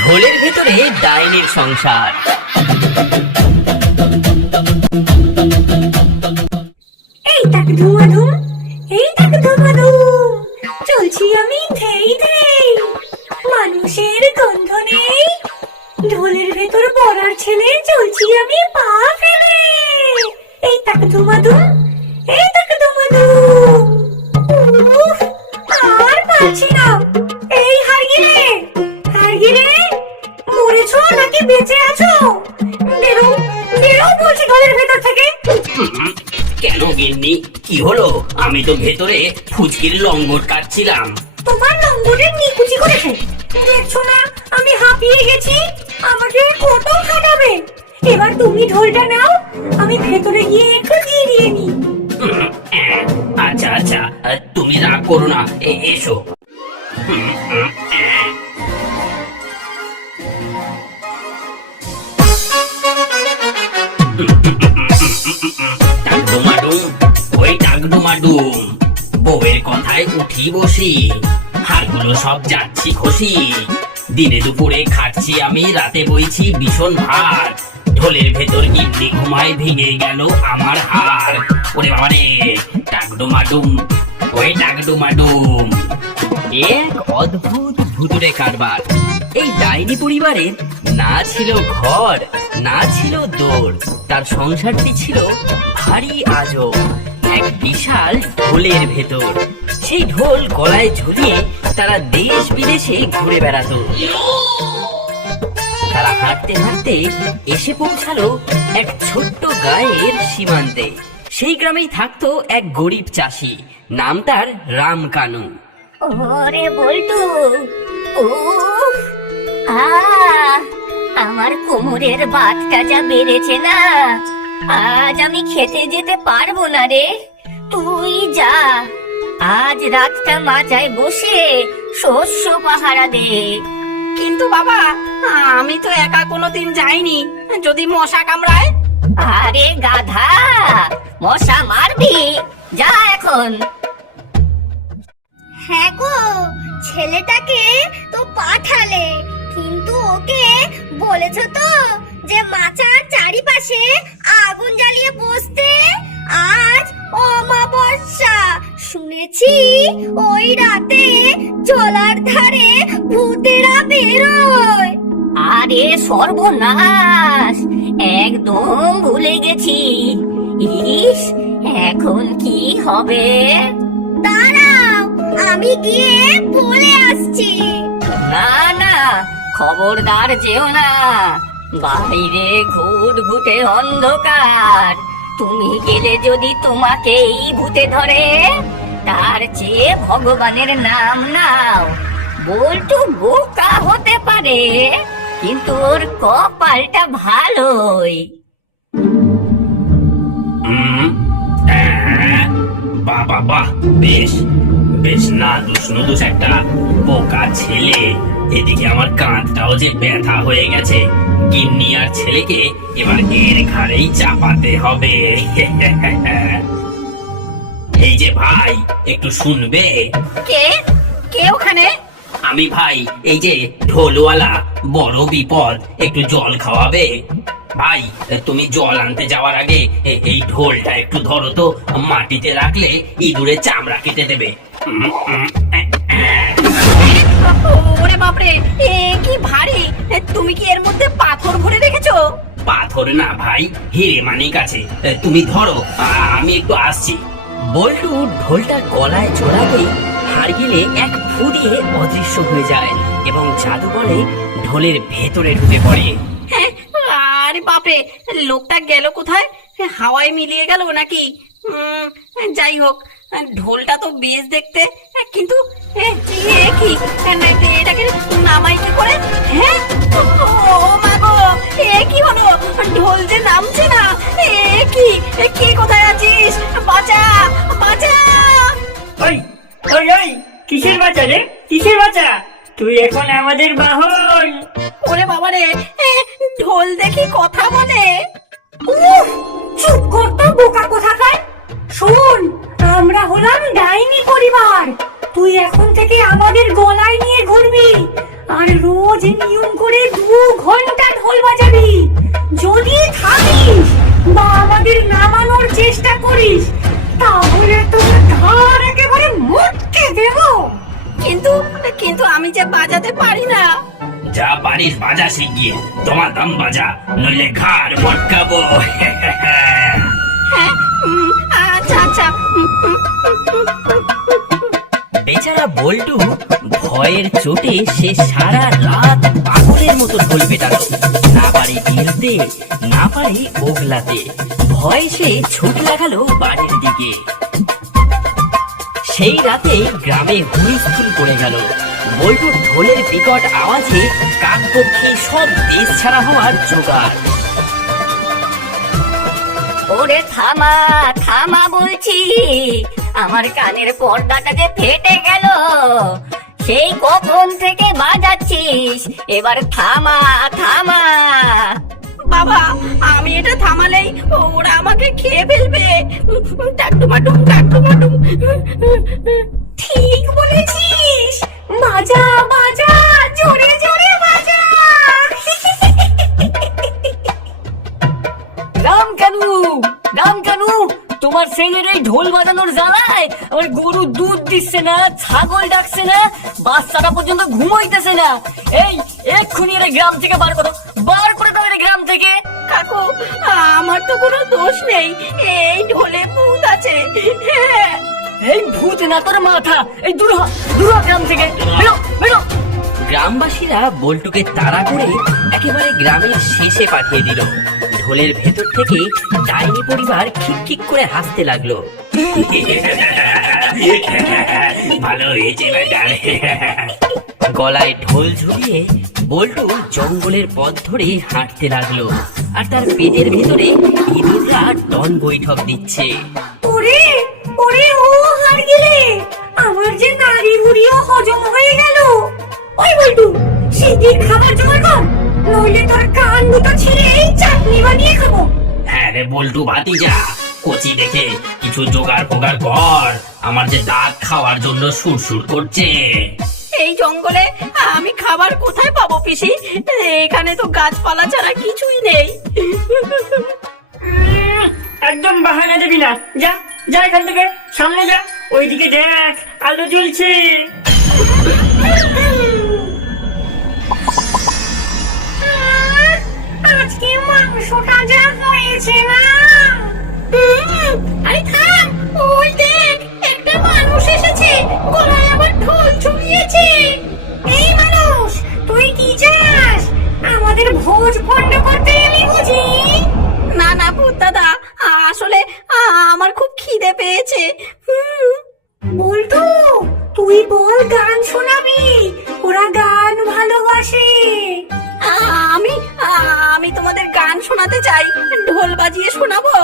ঢোলের ভেতরে ডাইনির সংসার। এই তাক ধুমাধুম, এই তাক ধুমাধুম, চলছি আমি ধেই ধেই, মানুষের গন্ধ নেই, ঢোলের ভেতর পড়ার ছেলে চলছি আমি পা ফেলে। এই তাক ধুমাধুম, এই তাক ধুমাধুম, উফ, আর পারছি না। এই হারগিলে, হারগিলে, মরেছো নাকি বেঁচে আছো? বেরো, বেরো বলছি ঢোলের ভেতর থেকে। কেন গিন্নি, কি হলো? আমি তো ভেতরে ফুচকির লঙ্গর কাটছিলাম। তোমার লঙ্গরের নিকুচি করেছে, দেখছো না আমি হাঁপিয়ে গেছি, আমাকে কত খাটাবে। এবার তুমি ঢোলটা নাও, আমি ভেতরে গিয়ে একটু জিরিয়ে নি। আচ্ছা আচ্ছা, তুমি রাগ করো না, এসো। টাকডুমাডুম, ওই টাকডুমাডুম, বউয়ের কথায় উঠি বসি, হাড়গুলো সব যাচ্ছি খসি। দিনে দুপুরে খাচ্ছি আমি, রাতে বইছি ভীষণ ভাত, ঢোলের ভেতর গিন্নি ঘুমায়, ভেঙে গেল আমার হাড়। ওরে বাবা রে, টাকডুমাডুম, ওই টাকডুমাডুম। এক অদ্ভুত ভুতুড়ে কারবার। এই ডাইনি পরিবারের না ছিল ঘর, না ছিল দোর, তার সংসারটি ছিল ভারী আজব, এক বিশাল ঢোলের ভেতর। সেই ঢোল গলায় ঝুলিয়ে তারা দেশ বিদেশে ঘুরে বেড়াতো। তারা হাঁটতে হাঁটতে এসে পৌঁছালো এক ছোট্ট গায়ের সীমান্তে। সেই গ্রামেই থাকতো এক গরিব চাষি, নাম তার রামকানু। ওরে বল্টু, উফ, আমার কোমরের বাতটা যা বেড়েছে না, আজ আমি খেতে যেতে পারবো না রে। তুই যা, আজ রাতটা মাচায় বসে শস্য পাহারা দে। কিন্তু বাবা, আমি তো একা কোনোদিন যাইনি, যদি মশা কামড়ায়? আরে গাধা, মশা মারবি? যা এখন। হ্যাঁ গো, ছেলেটাকে তো পাঠালে, কিন্তু ওকে বলেছো তো যে মাচার চারিপাশে আগুন জ্বালিয়ে বসতে? আজ অমাবস্যা, শুনেছি ওই রাতে জলার ধারে ভূতেরা বেরোয়। আরে সর্বনাশ, একদম ভুলে গেছি। ইস, এখন কি হবে? দাঁড়াও, আমি গিয়ে বলে আসছি। না না, খবরদার যেও না, বাইরে ঘুটঘুটে অন্ধকার, তুমি গেলে যদি তোমাকেই ভূতে ধরে, তার চেয়ে ভগবানের নাম নাও। বল্টু বোকা হতে পারে, কিন্তু ওর কপালটা ভালোই। বাহ বাহ বাহ, বেশ বেশ নাদুস নুদুস একটা বোকা ছেলে। এদিকে আমার কাঁধটাও যে ব্যথা হয়ে গেছে, গিন্নি আর ছেলেকে এবার এর ঘাড়েই চাপাতে হবে। এই যে ভাই, একটু শুনবে? কে কে ওখানে? আমি ভাই, এই যে ঢোলওয়ালা, বড় বিপদ, একটু জল খাওয়াবে? ভাই, তুমি জল আনতে যাওয়ার আগে এই ঢোলটা একটু ধরো তো, মাটিতে রাখলে ইঁদুরে চামড়া কেটে দেবে। ওরে বাপরে, এ কি ভারী! তুমি কি এর মধ্যে পাথর ভরে রেখেছো? পাথর না ভাই, হিরে মানিক আছে। তুমি ধরো, আমি একটু আসছি। বল্টু ঢোলটা গলায় জড়াতেই হাড়গিলে এক ফু দিয়ে অদৃশ্য হয়ে যায় এবং জাদু বলে ঢোলের ভেতরে ঢুকে পড়ে। হ্যাঁ, আরে বাপরে, লোকটা গেল কোথায়? হাওয়ায় মিলিয়ে গেল নাকি? যাই হোক, ঢোলটা তো বেশ দেখতে, কিন্তু কি এটাকে নামাই কি করে? হ্যাঁ, ও মা গো, এ কি হলো? ঢোল যে নামছে না। কি কোথায় আছিস? বাঁচা, বাঁচা! ওই ওই ওই, কিসের বাচ্চা রে, কিসের বাচ্চা? তুই এখন আমাদের বাহন। ওরে বাবা রে, ঢোল দেখি কথা বলে। উফ, চুপ কর তো বোকা কোথাকার। শোন, আমরা হলাম ডাইনি পরিবার, তুই এখন থেকে আমাদের গলায় নিয়ে ঘুরবি, আর রোজ নিয়ম করে 2 ঘন্টা ঢোল বাজাবি। যদি থাকিস বা আমাদের নামানোর চেষ্টা করিস তাহলে তোর ঘাড় একেবারে মুটকে দেব। কিন্তু কিন্তু আমি যে বাজাতে পারি না। যা পারিস বাজা শিখিয়ে, তোমার দাম বাজা, নইলে ঘাড় মটকাবো। হ্যাঁ, আচ্ছা আচ্ছা। বেচারা বল্টু ভয়ের চোটে সে সারা রাত পাগলের মতো ঢোল পেটালো। না পারে গিলতে, না পারে ওগলাতে, ভয়ে সে ছুট লাগালো বাড়ির দিকে। সেই রাতে গ্রামে হুলস্থুল পড়ে গেল। বল্টুর ঢোলের বিকট আওয়াজে কাকপক্ষী সব দেশ ছাড়া হওয়ার জোগাড়। ওরে থামা থামা বলছি, আমার কানের পর্দাটা যে ফেটে গেল। সেই কখন থেকে বাজাচ্ছিস, এবার থামা থামা। বাবা, আমি এটা থামালেই ওরা আমাকে খেয়ে ফেলবে। টাকটুমাটুম টাকটুমাটুম। ঠিক বলেছিস, বাজা বাজা, জোরে জোরে বাজা। রামকানু, রামকানু, তোমার ছেলের এই ঢোল বাজানোর জ্বালায় আমার গরু দুধ দিচ্ছে না, ছাগল ডাকছে না, বাচ্চাটা পর্যন্ত ঘুমাইতেছে না। এই এক্ষুনি এর গ্রাম থেকে বার করো, বার করে দাও এর গ্রাম থেকে। কাকু, আমার তো কোনো দোষ নেই, এই ঢোলে ভূত আছে। হ্যাঁ। এই ভূত না তোর মাথা, এই দূর হ, দূর হ গ্রাম থেকে, বেরো বেরো। গ্রামবাসীরা বল্টুকে তাড়া করে একেবারে গ্রামের শেষে পাঠিয়ে দিল। ঢোলের ভেতর থেকে ডাইনি পরিবার খিকখিক করে হাসতে লাগলো। ভালো হয়েছে বেটার। গলায় ঢোল ঝুলিয়ে বল্টু জঙ্গলের পথ ধরে হাঁটতে লাগলো। আর তার পেটের ভেতরে ইঁদুররা টন বৈঠক দিচ্ছে। ওরে ওরে, ও হার গেলে, আমার যে নাড়ি ভুড়িও হজম হয়ে গেল। ওই বল্টু, শিগগির খাবার জোগাড় কর, নইলে তোর কান দুটো ছিঁড়ে চাটনি বানিয়ে খাবো। হ্যাঁ রে বল্টু ভাতিজা, কচি দেখে কিছু জোগাড় ফোগাড় কর, আমার যে দাঁত খাওয়ার জন্য সুরসুর করছে। এই জঙ্গলে আমি খাবার কোথায় পাবো পিসি? এখানে তো গাছপালা ছাড়া কিছুই নেই। একদম বাহানা দিবি না, যা যা এখান থেকে, সামনে যা, ওইদিকে দেখ আলো জ্বলছে। আজকে মাংসটা যা হয়েছে না। আরে থাম, ওই দেখ একটা মানুষ এসেছে, গলায় আবার ঢোল ঝুলিয়েছে। এই মানুষ, তুই কি চাস? আমাদের ভোজ পণ্ড করতে এলি বুঝি? না না ভূত দাদা, আসলে আমার খুব খিদে পেয়েছে। বল্টু, তুই বল গান শোনাবি, ওরা গান ভালোবাসে। আমি আমি তোমাদের গান শোনাতে চাই, ঢোল বাজিয়ে শোনাবো।